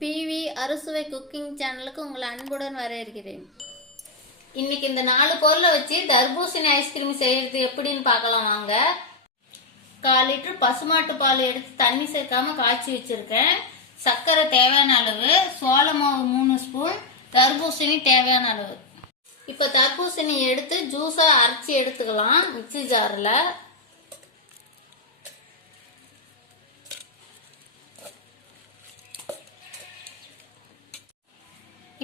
PV அறுசுவை cooking சேனலுக்கு உங்களை அன்புடன் வரவேற்கிறேன். இன்னைக்கு இந்த 4 பொருளை வச்சு தர்பூசணி ஐஸ்கிரீம் செய்யறது எப்படின்னு பார்க்கலாம் வாங்க. 1/4 லிட்டர் பசுமாட்டு பால் எடுத்து தண்ணி சேர்க்காம காய்ச்சி வச்சிருக்கேன். சர்க்கரை தேவையான அளவு, சோள மாவு 3 ஸ்பூன், தர்பூசணி தேவையான அளவு. இப்போ தர்பூசணி எடுத்து ஜூஸா அரைச்சி எடுத்துக்கலாம் மிக்ஸி ஜாரில்.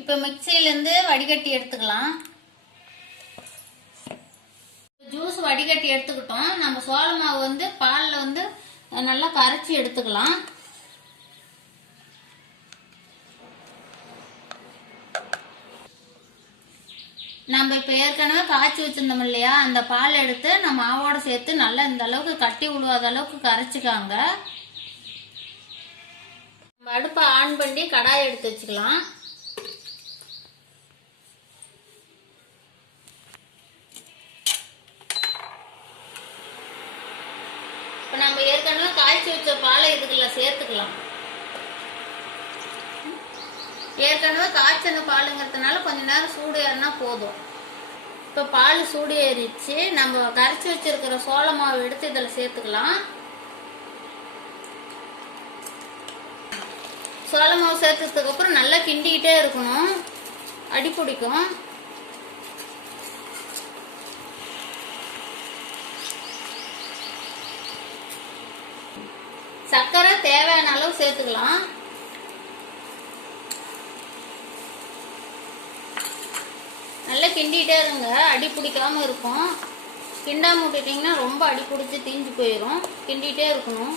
இப்போ மிக்சியிலேருந்து வடிகட்டி எடுத்துக்கலாம். ஜூஸ் வடிகட்டி எடுத்துக்கிட்டோம். நம்ம சோள மாவு பாலில் நல்லா கரைச்சி எடுத்துக்கலாம். நம்ம இப்போ ஏற்கனவே காய்ச்சி வச்சிருந்தோம் இல்லையா, அந்த பால் எடுத்து நம்ம மாவோட சேர்த்து நல்லா இந்த அளவுக்கு கட்டி விழுவாத அளவுக்கு கரைச்சிக்காங்க. நம்ம அடுப்பை ஆன் பண்ணி கடாயை எடுத்து வச்சுக்கலாம். இப்போ நம்ம ஏற்கனவே காய்ச்சி வச்ச பாலை இதுக்குள்ள சேர்த்துக்கலாம். ஏற்கனவே காய்ச்சன பாலுங்கிறதுனால கொஞ்ச நேரம் சூடு ஏறினா போதும். இப்போ பால் சூடு ஏறிச்சு. நம்ம கரைச்சி வச்சிருக்கிற சோள மாவு எடுத்து இதில் சேர்த்துக்கலாம். சோள மாவு சேர்த்ததுக்கு அப்புறம் நல்லா கிண்டிக்கிட்டே இருக்கணும், அடி பிடிக்கும். சர்க்கரை தேவையான அளவு சேர்த்துக்கலாம். நல்லா கிண்டிகிட்டே இருங்க, அடி பிடிக்காம இருக்கும். கிண்டாம விட்டுட்டிங்கன்னா ரொம்ப அடி பிடிச்சி தீஞ்சு போயிடும். கிண்டிகிட்டே இருக்கணும்.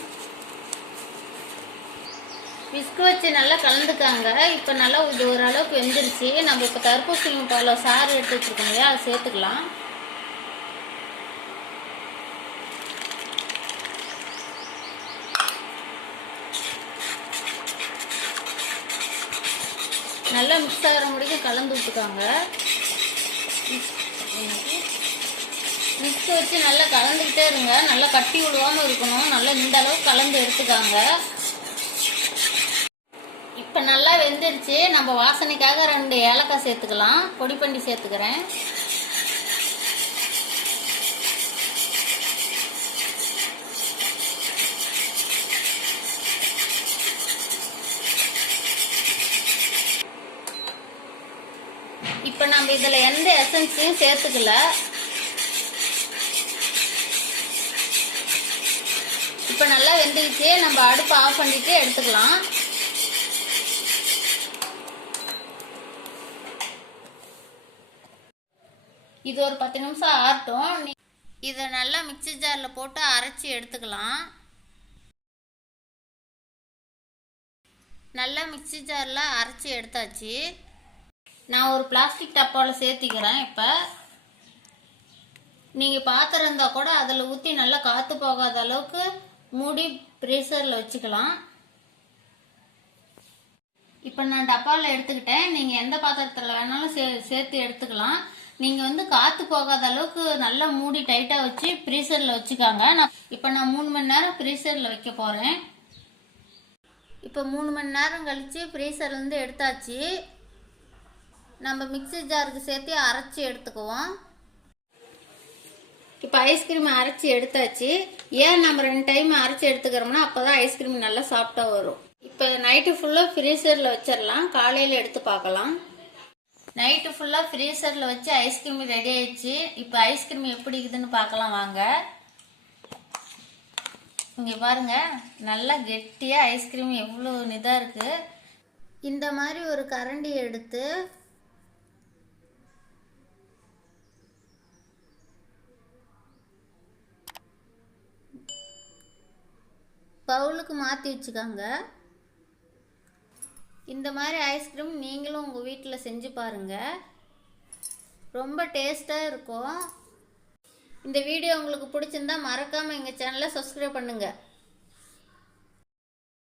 விஸ்கு வச்சு நல்லா கலந்துக்காங்க. இப்போ நல்லா இது ஓரளவுக்கு வெந்துருச்சு. நம்ம இப்போ தர்பூசணி பழம் சாறு எடுத்து வச்சுருக்கோம் இல்லையா, அதை சேர்த்துக்கலாம். நல்லா மிக்ஸ் ஆகிற முடிக்கும் கலந்து விட்டுக்காங்க. மிக்ஸ் வச்சு நல்லா கலந்துக்கிட்டே இருங்க. நல்லா கட்டி விழுவாமல் இருக்கணும். நல்லா இந்த அளவுக்கு கலந்து எடுத்துக்காங்க. இப்போ நல்லா வெந்துருச்சு. நம்ம வாசனைக்காக 2 ஏலக்காய் சேர்த்துக்கலாம். பொடி பண்ணி சேர்த்துக்கிறேன். இப்போ நம்ம இதில் எந்த எசன்ஸையும் சேர்த்துக்கல. இப்போ நல்லா வெந்துருச்சு. நம்ம அடுப்பு ஆஃப் பண்ணிட்டு எடுத்துக்கலாம். இது ஒரு 10 நிமிஷம் ஆறட்டும். இதை நல்லா மிக்ஸி ஜாரில் போட்டு அரைச்சி எடுத்துக்கலாம். நல்லா மிக்ஸி ஜாரில் அரைச்சி எடுத்தாச்சு. நான் ஒரு பிளாஸ்டிக் டப்பாவில் சேர்த்திக்கிறேன். இப்போ நீங்கள் பாத்திரம் இருந்தால் கூட அதில் ஊற்றி நல்லா காற்று போகாத அளவுக்கு மூடி ஃப்ரீசரில் வச்சுக்கலாம். இப்போ நான் டப்பாவில் எடுத்துக்கிட்டேன். நீங்கள் எந்த பாத்திரத்தில் வேணாலும் சேர்த்து எடுத்துக்கலாம். நீங்கள் காற்று போகாத அளவுக்கு நல்லா மூடி டைட்டாக வச்சு ஃப்ரீசரில் வச்சுக்காங்க. இப்போ நான் 3 மணி நேரம் ஃப்ரீசரில் வைக்க போகிறேன். இப்போ 3 மணி நேரம் கழித்து ஃப்ரீசர்லேருந்து எடுத்தாச்சு. நம்ம மிக்ஸி ஜாருக்கு சேர்த்து அரைச்சி எடுத்துக்குவோம். இப்போ ஐஸ்கிரீம் அரைச்சி எடுத்தாச்சு. ஏன் நம்ம 2 டைம் அரைச்சி எடுத்துக்கிறோம்னா அப்போ தான் ஐஸ்கிரீம் நல்லா சாஃப்டாக வரும். இப்போ நைட்டு ஃபுல்லாக ஃப்ரீசரில் வச்சிடலாம். காலையில் எடுத்து பார்க்கலாம். நைட்டு ஃபுல்லாக ஃப்ரீசரில் வச்சு ஐஸ்கிரீம் ரெடி ஆயிடுச்சு. இப்போ ஐஸ்கிரீம் எப்படி இருக்குதுன்னு பார்க்கலாம் வாங்க. இங்கே பாருங்கள், நல்லா கெட்டியாக ஐஸ்கிரீம் எவ்வளோ இதாக இருக்குது. இந்த மாதிரி ஒரு கரண்டி எடுத்து பவுலுக்கு மாற்றி வச்சுக்காங்க. இந்த மாதிரி ஐஸ்கிரீம் நீங்களும் உங்கள் வீட்டில் செஞ்சு பாருங்கள். ரொம்ப டேஸ்ட்டாக இருக்கும். இந்த வீடியோ உங்களுக்கு பிடிச்சிருந்தா மறக்காமல் எங்கள் சேனலை சப்ஸ்கிரைப் பண்ணுங்கள்.